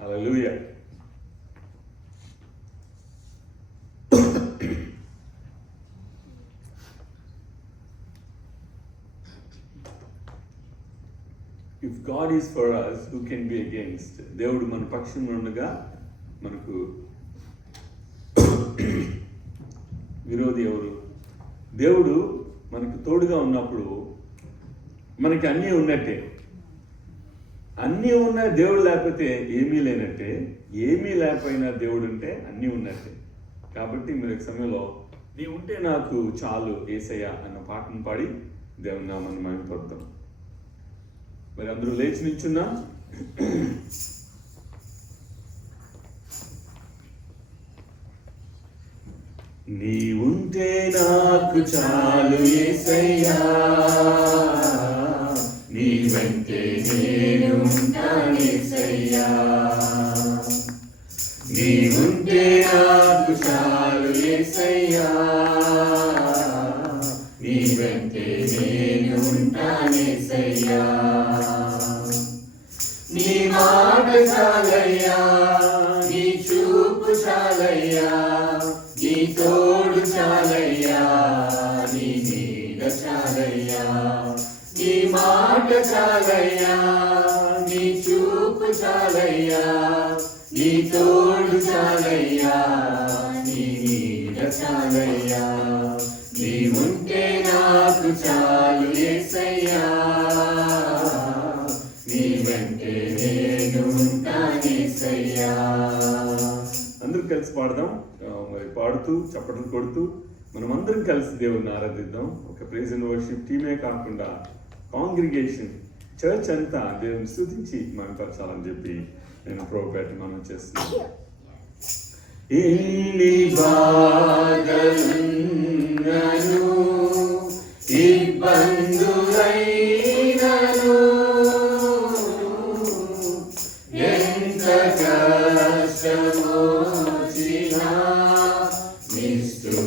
Hallelujah. If God is for us, who can be against? దేవుడు మన పక్షం ఉండగా మనకు విరోధి ఎవరు? దేవుడు మనకు తోడుగా ఉన్నప్పుడు మనకి అన్నీ ఉన్నట్టే. అన్నీ ఉన్న దేవుడు లేకపోతే ఏమీ లేనట్టే. ఏమీ లేకపోయినా దేవుడు ఉంటే అన్నీ ఉన్నట్టే. కాబట్టి మీరు ఈ సమయంలో నీ ఉంటే నాకు చాలు యేసయ్య అన్న పాటను పాడి దేవుని నామాన్ని మహిమపడతాం. మరి అందరూ లేచి నిల్చున్నా. నీ ఉంటే నాకు చాలు యేసయ్యా, నీ వెంటే నేను ఉంటాను యేసయ్యా. నీ ఉంటే నాకు చాలు యేసయ్యా, నీ వెంటే నేను ఉంటాను యేసయ్యా. నీ మాట చాలయ్యా, నీ చూపు చాలయ్యా, నీ తోడు చాలయ్యా, నీ నీడ చాలయ్యా. నీ మాట చాలయ్యా, నీ చూపు చాలయ్యా, నీ తోడు చాలయ్యా, నీ నీడ చాలయ్యా. నీ ఉంటే నాకు చాలు యేసయ్యా, నీ వెంటే నేను ఉంటాను యేసయ్యా. అందరూ కలిసి పాడదాం. మరి పాడుతూ చప్పట్లు కొడుతూ మనం అందరం కలిసి దేవుడిని ఆరాధిద్దాం. ఒక ప్రైజ్ అండ్ వర్షిప్ టీమే కాకుండా కాంగ్రిగేషన్ చర్చ్ అంతా దేవుని స్తుతించి మహిమపరచాలని చెప్పి నేను ప్రభుపేట మనం చేస్తున్నాను. ఎన్ని బాధలున్నను ఇబ్బందులైనను, ఎంత కష్టమొచ్చినా నిష్ఠురమైనను,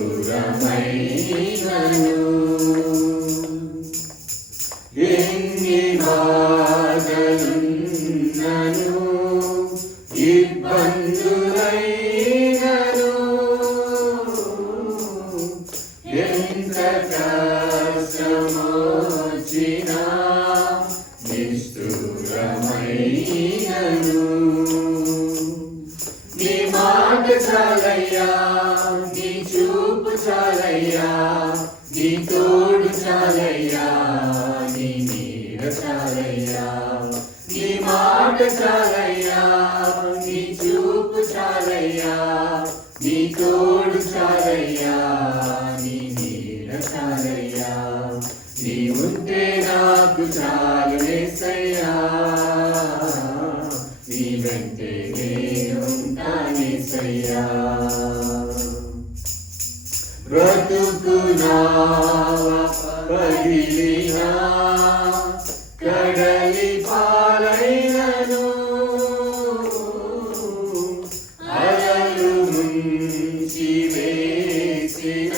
ఎన్ని బాధలున్నను ఇబ్బందులైనను, ఎంత కష్టమొచ్చినా నిష్ఠురమైనను. నీ మాట చాలయ్యా, నీ చూపు చాలయ్యా, నీ తోడు చాలయ్యా, నీ నీడ చాలయ్యా. నీ మాట చాలయ్యా, నీ చూపు చాలయ్యా, నీ తోడు చాలయ్యా, నీ నీడ చాలయ్యా. నీ ఉంటే నాకు చాలు యేసయ్యా, నీ వెంటే నేను ఉంటాను యేసయ్యా. బ్రతుకు నావ పగిలినా కడలి పాలైనను, అలలు ముంచి వేసిన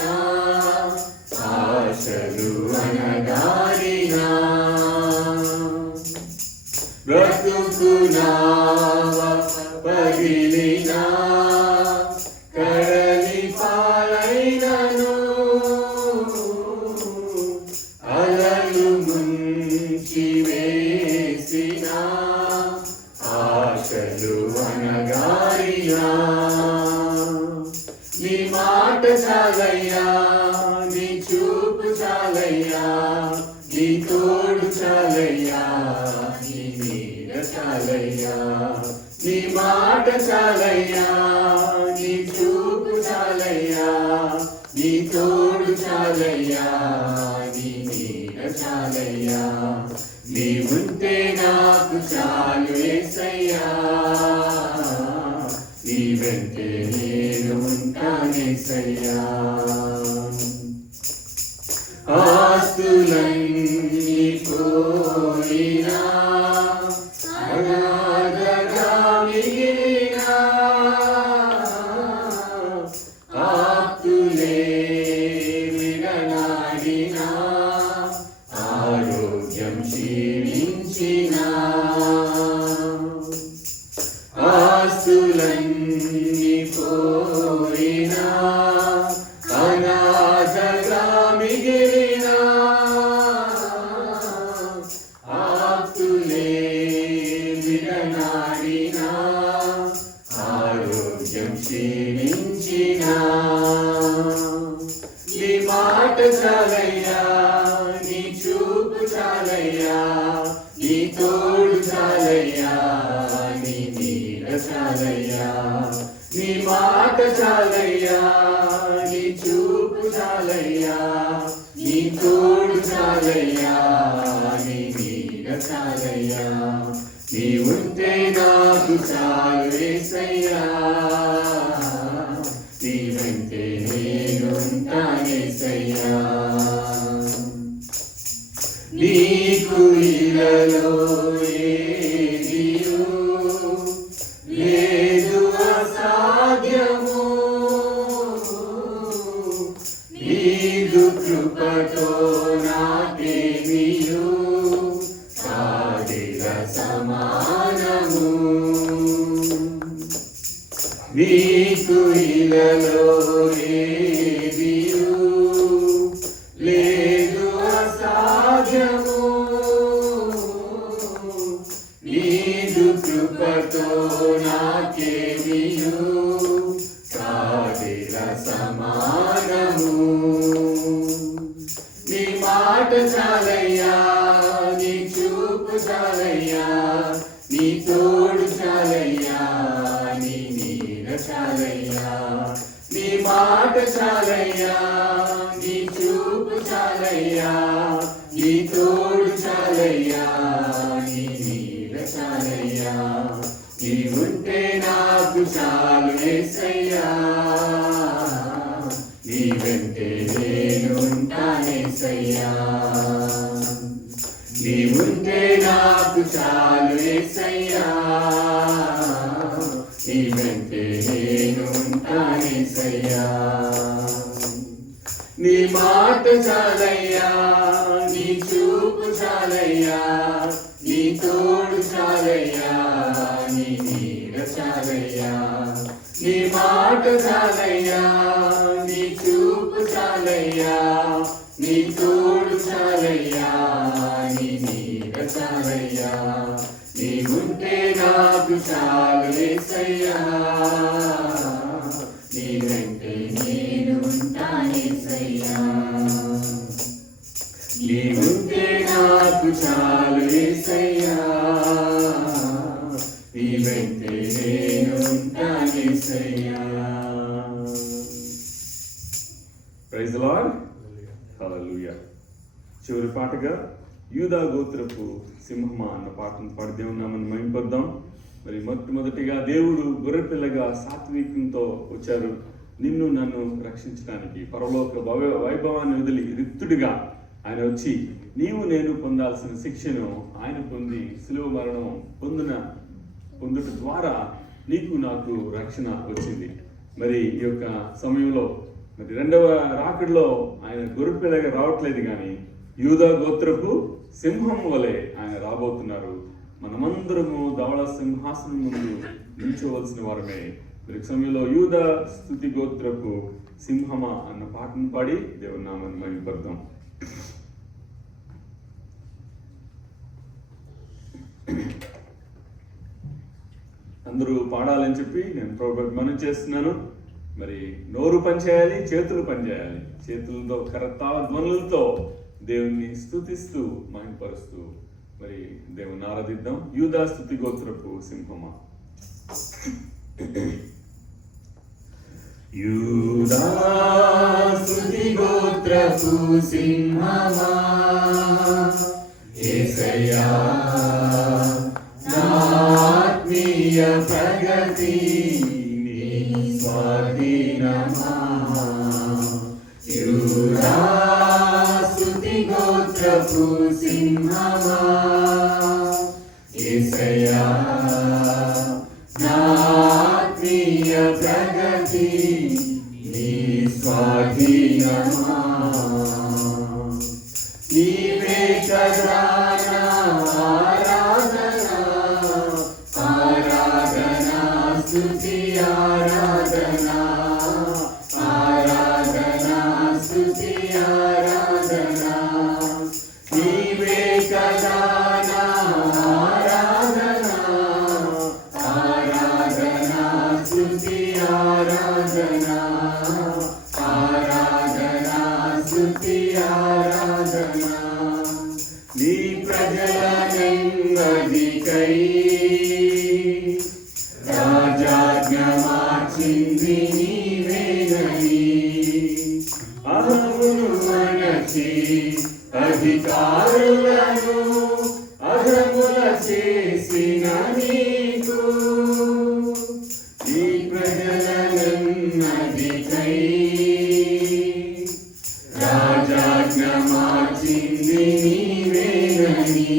ఆశలు అనగారినా, బ్రతుకు నావ పగిలినా కడలి పాలైనను, అలలు ముంచి వేసిన ఆశలు అనగారినా. నీ మాట చాలయ్యా, నీ చూపు చాలయ్యా, నీ తోడు చాలయ్యా, నీ నీడ చాలయ్యా. నీ మాట చాలయ్యా, నీ చూపు చాలయ్యా, నీ తోడు చాలయ్యా, నీ నీడ చాలయ్యా. నీ ఉంటే నాకు చాలు యేసయ్యా, నీ వెంటే నేను ఉంటాను యేసయ్యా. ఆస్తులన్నీ పోయినా అనాథగా మిగిలినా, ఆప్తులే విడనాడినా, ఆరోగ్యం క్షీణించినా, ఆస్తులన్నీ పోయినా అనాథగా మిగిలినా ఆప్తులే విడనాడినా ఆరోగ్యం క్షీణించినా నీ మాట చాలయ్యా, నీ చూపు చాలయ్యా, నీ తోడు చాలయ్యా, నీ నీడ చాలయ్యా, నీ మాట చాలయ్యా, నీ చూపు చాలయ్యా, నీ తోడు చాలయ్యా, నీ నీడ చాలయ్యా, నీ ఉంటే నాకు చాలు యేసయ్యా, నీ వెంటే నేనుంటానేసయ్యా. నీకు ఇలలో ఏదియు లేదు అసాధ్యము, నీదు కృపతో నాకేమియు కాదిగ సమానము. నీకు ఇలలో ఏదియు లేదు అసాధ్యము, నీదు కృపతో నాకేమియు కాదిగ సమానము. నీ మాట చాలయ్యా, నీ చూపు చాలయ్యా, నీ తోడు చాలయ్యా, నీ నీడ చాలయ్యా, నీ మాట చాలయ్యా, నీ చూపు చాలయ్యా, నీ తోడు చాలయ్యా, నీ నీడ చాలయ్యా, నీ ఉంటే నాకు చాలు యేసయ్యా, నీ వెంటే నేనుంటానేసయ్యా. నీ ఉంటే నాకు చాలు యేసయ్యా, నీ వెంటే నేనుంటానేసయ్యా. నీ మాట చాలయ్యా, నీ చూపు చాలయ్యా, నీ తోడు చాలయ్యా, నీ నీడ చాలయ్యా, నీ మాట చాలయ్యా, నీ చూపు చాలయ్యా, నీ తోడు చాలయ్యా, నీ నీడ చాలయ్యా, నీ ఉంటే నాకు చాలు యేసయ్యా, నీ వెంటే నేనుంటానేసయ్యా. నీ ఉంటే నాకు చాలు యేసయ్యా, నీ వెంటే నేనుంటానేసయ్యా. ప్రైజ్ ది లార్డ్, హల్లెలూయా. చివరి పాటగా యూదా గోత్రపు సింహమా అన్న పాటను పాడి దేవుని నామమును మహిమపరుద్దాం. మరి మొట్టమొదటిగా దేవుడు గొర్రెపిల్లగా సాత్వికంతో వచ్చారు నిన్ను నన్ను రక్షించడానికి. పరలోక వైభవాన్ని వదిలి రిక్తుడిగా ఆయన వచ్చి నీవు నేను పొందాల్సిన శిక్షను ఆయన పొంది శిలువ మరణం పొందుట ద్వారా నీకు నాకు రక్షణ వచ్చింది. మరి ఈ యొక్క సమయంలో మరి రెండవ రాకడలో ఆయన గొర్రెపిల్లగా రావట్లేదు, కానీ యూదా గోత్రపు సింహం వలె ఆయన రాబోతున్నారు. మనమందరము ధవళ సింహాసనం ముందు నిల్చోవలసిన వారమే. మరి సమయంలో యూదా స్తుతి గోత్రపు సింహమా అన్న పాటను పాడి దేవుని నామాన్ని మహిమపరుద్దాం. అందరూ పాడాలని చెప్పి నేను ప్రభువుకి మనవి చేస్తున్నాను. మరి నోరు పనిచేయాలి, చేతులు పనిచేయాలి. చేతులతో కరతాళ ధ్వనులతో దేవుణ్ణి స్తుతిస్తూ మహిమపరుస్తూ మరి దేవుని ఆరాధిద్దాం. యూదా స్తుతి గోత్రపు సింహమా. యూదా స్తుతి గోత్రపు సింహమా, యేసయ్యా నా ఆత్మీయ ప్రగతి నీ స్వాధీనమా. యూదా స్తుతి గోత్రపు సింహమా, యేసయ్యా నా ఆత్మీయ ప్రగతి నీ స్వాధీనమా. నీవే కదా నా ఆరాధన, ఆరాధన స్తుతి ఆరాధనా ఆరాధనా స్తుతి ఆరాధనా నీవే కదా నా ఆరాధనా ఆరాధనా స్తుతి ఆరాధనా ఆరాధనా స్తుతి ఆరాధనా నీ ప్రజల నెమ్మదికై రాజాజ్ఞ మార్చింది నీవేనని అహమును అణచి అధికారులను అధముల చేసిన నీకు నీ ప్రజల నెమ్మదికై రాజాజ్ఞ మార్చింది నీవేనని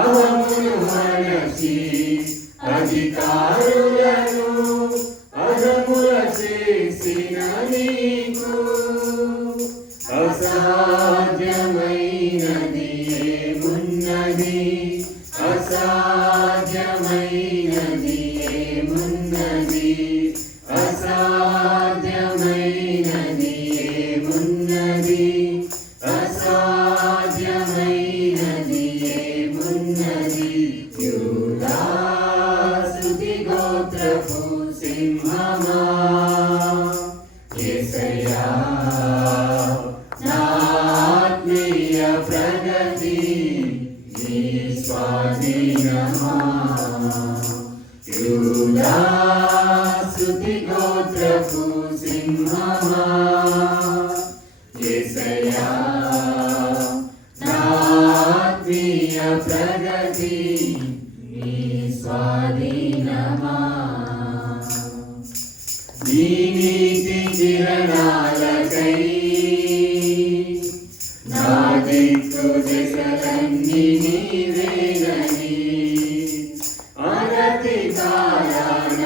అహమును అణచి అధికారులను అధముల చేసిన నీకు అసాధ్యమైనది ఏమున్నది అసాధ్యమైనది ఏమున్నది అసాధ్యమైనది ఏమున్నది అసాధ్యమైనది ఏమున్నది యూదా స్తుతి గోత్రపు సింహమా యేసయ్యా నా ఆత్మీయ ప్రగతి నీ స్వాధీనమా యూదా స్తుతి గోత్రపు సింహమా యేసయ్యా నా ఆత్మీయ ప్రగతి నీ స్వాధీనమా నీ నీతి కిరణాలకై నా దిక్కు దిశలన్నీ నీవేనని అనతి కాలాన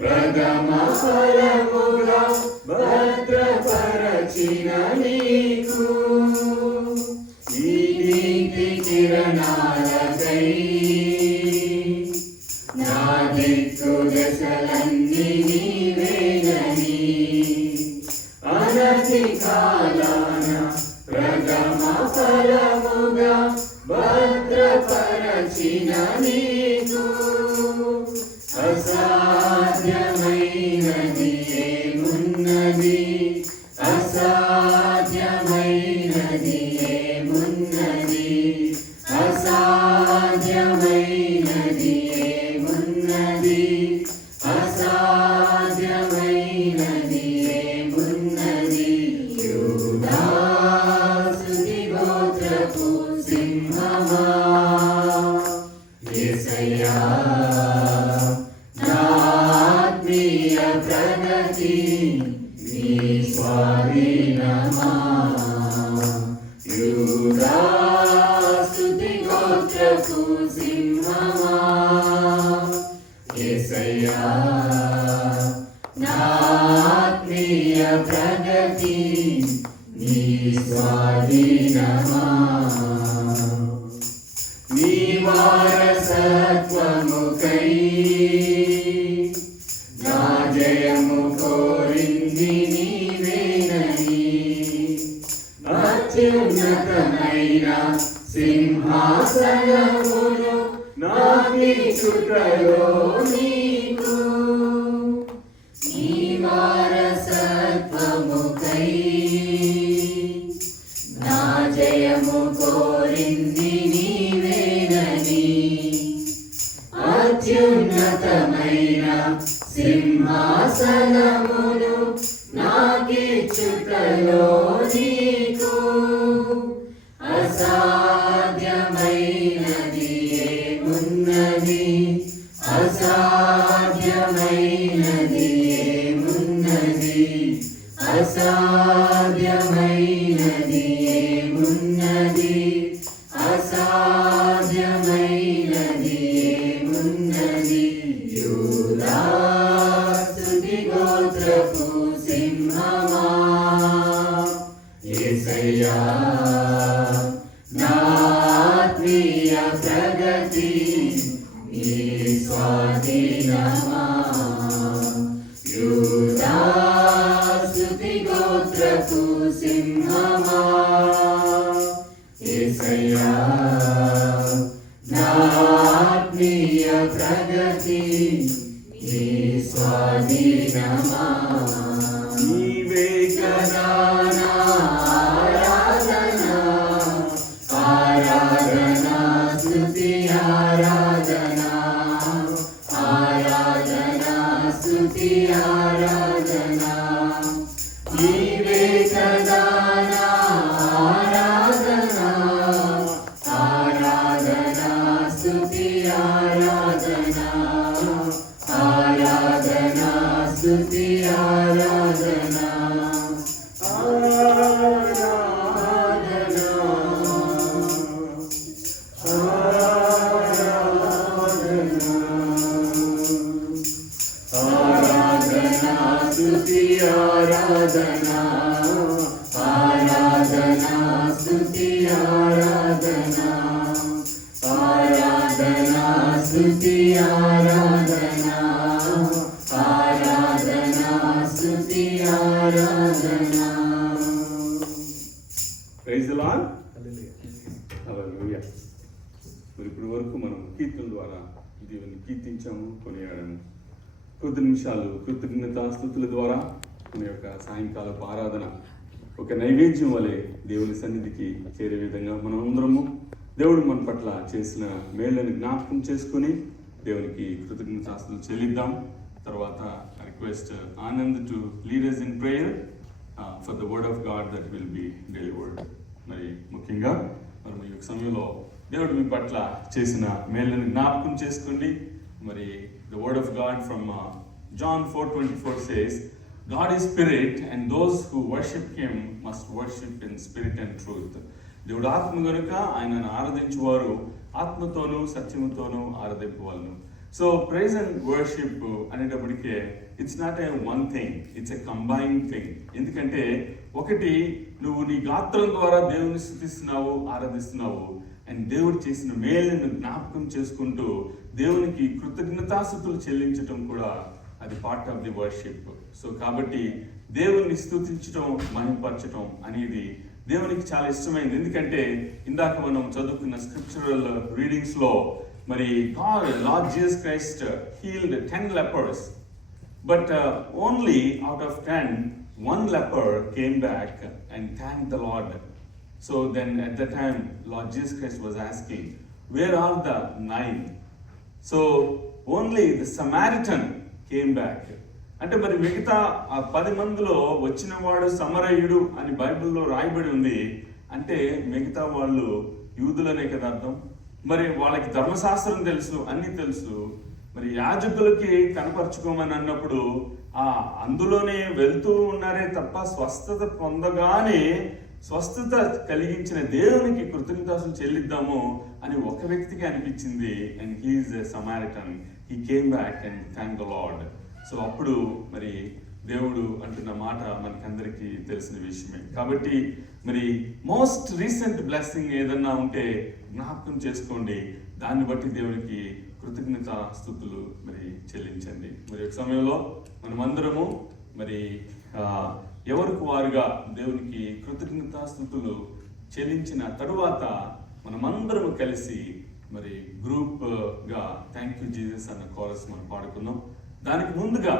ప్రథమ ఫలముగా భద్రపరచిన నీకు ఈ నీతి కిరణాలకై నా దిక్కు దశలన్నీ నీవేనని అనతి కాలాన ప్రథమ ఫలముగా భద్రపరచిన నీకు అసాధ్యమైనది ఏమున్నది అసాధ్యమైనది ఏమున్నది అసాధ్యమైనది ఏమున్నది అసాధ్యమైనది ఏమున్నది యూదా స్తుతి గోత్రపు సింహమా యేసయ్యా నా ఆత్మీయ ప్రగతి నీ స్వాధీనమా యూదా స్తుతి గోత్రపు సింహమా యేసయ్యా నా ఆత్మీయ ప్రగతి నీ స్వాధీనమా నీ వారసత్వముకై నా జయము కోరింది నీవేనని అత్యున్నతమైన సింహాసనమును నాకిచ్చుటలో నీకు నీ వారసత్వముకై నా జయము కోరింది నీవేనని అత్యున్నతమైన సింహాసనమును నాకిచ్చుటలో నీకు అసాధ్యమైనది ఏమున్నది అసాధ్యమైనది ఏమున్నది అసాధ్యమైనది ఏమున్నది అసాధ్యమైనది ఏమున్నది యూదా స్తుతి గోత్రపు సింహమా యేసయ్యా నా ఆత్మీయ ప్రగతి నీ స్వాధీనమా యూదా స్తుతి గోత్రపు సింహమా యేసయ్యా నా ఆత్మీయ ప్రగతి నీ స్వాధీనమా నీవే కదా నా ఆరాధన ఆరాధన స్తుతి ఆరాధన ఆరాధన స్తుతి ఆరాధన నీవే కదా నా ఆరాధన ఆరాధన స్తుతి ఆరాధన ఆరాధన స్తుతి ఆరాధన స్తుతి ఆరాధన ఆరాధన స్తుతి ఆరాధన ఆరాధన స్తుతి ఆరాధన ఆరాధన స్తుతి ఆరాధన ప్రైజ్ ది లార్డ్. హల్లెలూయా. మరి ఇప్పటి వరకు మనం కీర్తన ద్వారా దేవుని కీర్తించాము, కొనియాడాము. కొద్ది నిమిషాలు కృతజ్ఞతాస్తుతుల ద్వారా మన యొక్క సాయంకాలపు ఆరాధన ఒక నైవేద్యం వలె దేవుని సన్నిధికి చేరే విధంగా మనం అందరము దేవుడు మన పట్ల చేసిన మేళ్ళని జ్ఞాపకం చేసుకుని దేవునికి కృతజ్ఞతాస్తుతులు చెల్లిద్దాం. తర్వాత request Anand to lead us in prayer for the word of God that will be delivered. మరి ముఖ్యంగా మరి ఈ యొక్క సమయంలో దేవుడు మీ పట్ల చేసిన మేళ్ళని జ్ఞాపకం చేసుకోండి. మరి the word of God from John 4:24 says, God is spirit and those who worship him must worship in spirit and truth. దేవుడు ఆత్మ గనుక ఆయనను ఆరాధించువారు ఆత్మతోనూ సత్యముతోనూ ఆరాధింపవలను. సో ప్రైజ్ అండ్ వర్షిప్ అనేటప్పటికే it's not a one thing, it's a combined thing. ఎందుకంటే ఒకటి నువ్వు నీ గాత్రం ద్వారా దేవుని స్తుతిస్తున్నావు, ఆరాధిస్తున్నావు, అండ్ దేవుడు చేసిన మేలును జ్ఞాపకం చేసుకుంటూ దేవునికి కృతజ్ఞతాస్తుతులు చెల్లించటం కూడా అది part of the worship. So కాబట్టి దేవుని స్తుతించటం, మహిమపరచటం అనేది దేవునికి చాలా ఇష్టమైనది. ఎందుకంటే ఇందాక మనం చదువుకున్న స్క్రిప్చరల్ రీడింగ్స్ లో మరి lord Jesus Christ healed 10 lepers, but only out of 10 one leper came back and thanked the Lord. So then at that time Lord Jesus Christ was asking, where are the 9? So only the Samaritan came back. అంటే మరి మిగతా ఆ 10 మందిలో వచ్చిన వాడు సమరయుడు అని బైబిల్లో రాయబడి ఉంది. అంటే మిగతా వాళ్ళు యూదులనే కదా అర్థం. మరి వాళ్ళకి ధర్మశాస్త్రం తెలుసు, అన్ని తెలుసు. మరి యాజకులకి కనపరుచుకోమని అన్నప్పుడు అందులోనే వెళ్తూ ఉన్నారే తప్ప స్వస్థత పొందగానే స్వస్థత కలిగించిన దేవునికి కృతజ్ఞతాస్తుతులు చెల్లిద్దాము అని ఒక వ్యక్తికి అనిపించింది. And he is a Samaritan. He came back and thank the lord. So అప్పుడు మరి దేవుడు అంటున్న మాట మనకందరికీ తెలిసిన విషయమే. కాబట్టి మరి మోస్ట్ రీసెంట్ బ్లెస్సింగ్ ఏదన్నా ఉంటే జ్ఞాపకం చేసుకోండి. దాన్ని బట్టి దేవునికి కృతజ్ఞతాస్తుతులు మరి చెల్లించండి. మరి ఒక సమయంలో మనమందరము మరి ఎవరికి వారుగా దేవునికి కృతజ్ఞతాస్తుతులు చెల్లించిన తరువాత మనమందరము కలిసి మరి గ్రూప్గా థ్యాంక్ యూ జీసస్ అన్న కోరస్ మనం పాడుకుందాం. దానికి ముందుగా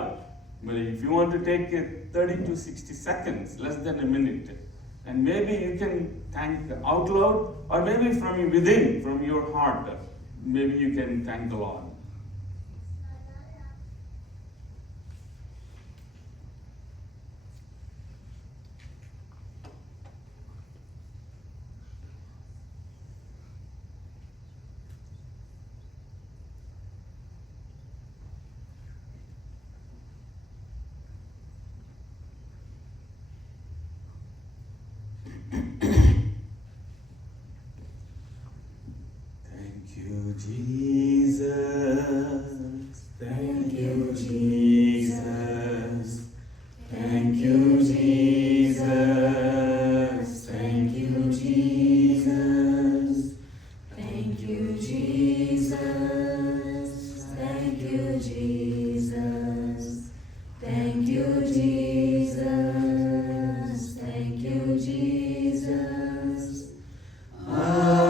మరి if you want to take 30 to 60 seconds, less than a minute, and maybe you can thank out loud or maybe from within, from your heart, maybe you can thank the Lord. Jesus, thank you, Jesus, thank you, Jesus, thank you, Jesus, Thank you, Jesus. Thank you, Jesus. Thank you, Jesus. Thank you, Jesus. Hallelujah.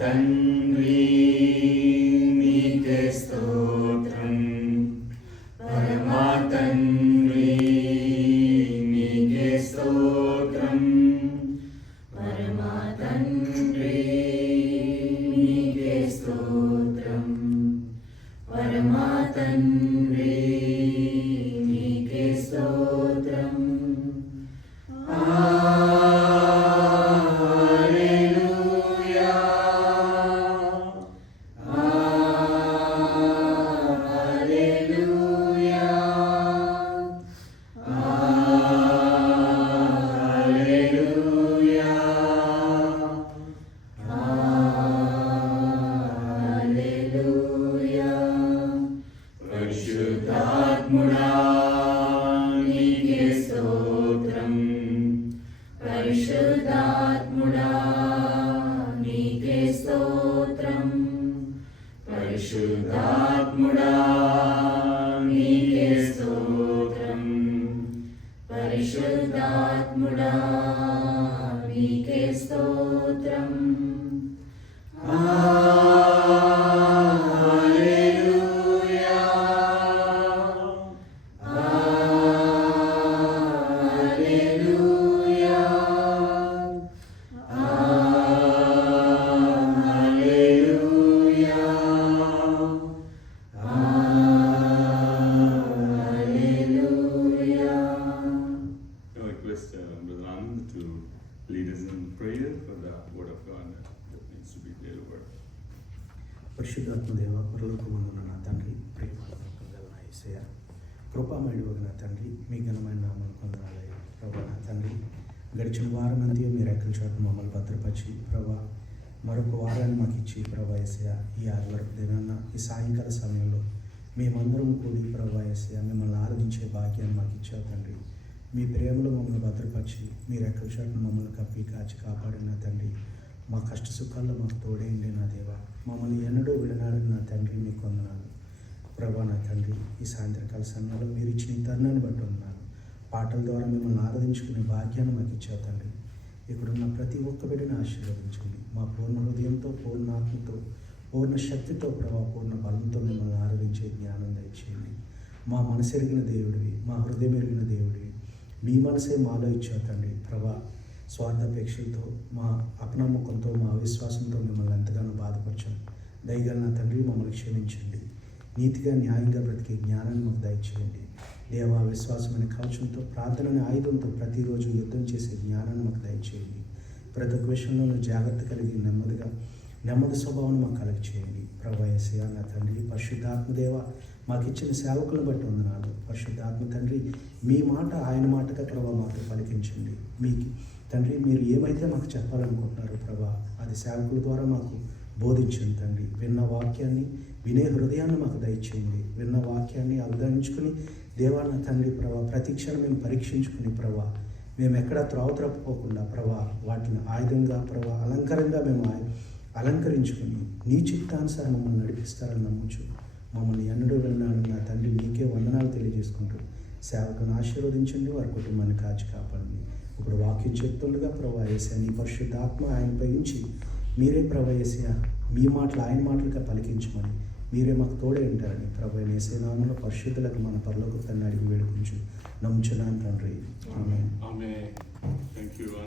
తండ్రి నీకే స్తోత్రం, పరమా తండ్రి నీకే స్తోత్రం, పరమా తండ్రి నీకే స్తోత్రం, పరమా తండ్రి నీకే స్తోత్రం. పరిశుద్ధాత్ముడా నీకే స్తోత్రం, పరిశుద్ధాత్ముడా నీకే స్తోత్రం, పరిశుద్ధాత్ముడా నీకే స్తోత్రం, పరిశుద్ధాత్ముడా నీకే స్తోత్రం. Brother Anand to lead us in prayer for the word of God that needs to be delivered. పరిశుద్ధాత్మదేవ పరలోకమందున్న నా తండ్రి, ప్రేమగల నా యేసయ్య, కృపామయుడు నా తండ్రి, మీ ఘనమైన నామమును పొందనాలయ్యా. ప్రభా నా తండ్రి, గడిచిన వారం అంతా మీ రెక్కల చోట మమ్మల్ని భద్రపరిచి ప్రభా మరొక వారాన్ని మాకు ఇచ్చి ప్రభా యేసయ్య, ఈ ఆదివారపు దినాన్న ఈ సాయంకాల సమయంలో మేమందరం కూడి ప్రభా యేసయ్య మిమ్మల్ని ఆరాధించే భాగ్యాన్ని మాకు ఇచ్చావు తండ్రి. మీ ప్రేమలో మమ్మల్ని భద్రపరిచి మీ రెక్కల చోటును మమ్మల్ని కప్పి కాచి కాపాడిన తండ్రి, మా కష్ట సుఖాల్లో మాకు తోడేయండి నా దేవ. మమ్మల్ని ఎన్నడూ విడనాడని నా తండ్రి మీకు వందనాలు. ప్రభా నా తండ్రి, ఈ సాయంత్రకాల సమయంలో మీరు ఇచ్చిన ఈ తరుణాన్ని బట్టి ఉన్నాను. పాటల ద్వారా మిమ్మల్ని ఆరాధించుకునే భాగ్యాన్ని మాకు ఇచ్చావు తండ్రి. ఇక్కడున్న ప్రతి ఒక్క బిడ్డని ఆశీర్వదించండి. మా పూర్ణ హృదయంతో, పూర్ణ ఆత్మతో, పూర్ణ శక్తితో ప్రభా పూర్ణ బలంతో మిమ్మల్ని ఆరాధించే జ్ఞానం దయచేయండి. మా మనసు ఎరిగిన దేవుడివి, మా హృదయం ఎరిగిన దేవుడివి, మీ మనసే మాలో ఇచ్చావు తండ్రి. ప్రభా స్వార్థాపేక్షలతో, మా అపనమ్మకంతో, మా అవిశ్వాసంతో మిమ్మల్ని ఎంతగానో బాధపరచాం. దయగల నా తండ్రి మమ్మల్ని క్షమించండి. నీతిగా న్యాయంగా బ్రతికే జ్ఞానాన్ని మాకు దయచేయండి. దేవా విశ్వాసమైన కవచంతో, ప్రార్థన ఆయుధంతో ప్రతిరోజు యుద్ధం చేసే జ్ఞానాన్ని మాకు దయచేయండి. ప్రతి ఒక్క విషయంలోనూ జాగ్రత్త కలిగి నెమ్మది స్వభావాన్ని మాకు కలిగి చేయండి. ప్రభా యేసయ్య నా తండ్రి, పరిశుద్ధాత్మదేవ మాకు ఇచ్చిన సేవకులను బట్టి వందనాలు. పరిశుద్ధాత్మ తండ్రి, మీ మాట ఆయన మాటగా ప్రభా మాతో పలికించండి. మీకు తండ్రి మీరు ఏమైతే మాకు చెప్పాలనుకుంటున్నారో ప్రభా అది సేవకుల ద్వారా మాకు బోధించండి తండ్రి. విన్న వాక్యాన్ని వినే హృదయాన్ని మాకు దయచేయండి. విన్న వాక్యాన్ని అవధానించుకుని దేవా నా తండ్రి ప్రభా ప్రతి క్షణం మేము పరీక్షించుకుని ప్రభా మేము ఎక్కడా త్రావుత్రపోకుండా ప్రభా వాటిని ఆయుధంగా ప్రభా అలంకారంగా మేము అలంకరించుకుని నీ చిత్తానుసారం మమ్మల్ని నడిపిస్తారని నమ్ముచు మమ్మల్ని ఎన్నడూ వెళ్ళినాడు నా తండ్రి మీకే వందనాలు తెలియజేసుకుంటూ సేవకుని ఆశీర్వదించండి, వారి కుటుంబాన్ని కాచి కాపాడండి. ఇప్పుడు వాక్యం చెప్తుండగా ప్రభా యేసయ్య నీ పరిశుద్ధాత్మ ఆయనపై ఉంచి మీరే ప్రభా యేసయ్య మీ మాటలు ఆయన మాటలుగా పలికించమని మీరే మాకు తోడే ఉంటారని ప్రభా యేసయ్య నామములో పరిశుద్ధులకు మన పరలోక తండ్రి అడిగి వేడుకుంటూ నమ్ముచున్నాను తండ్రి. ఆమేన్. Amen. Thank you.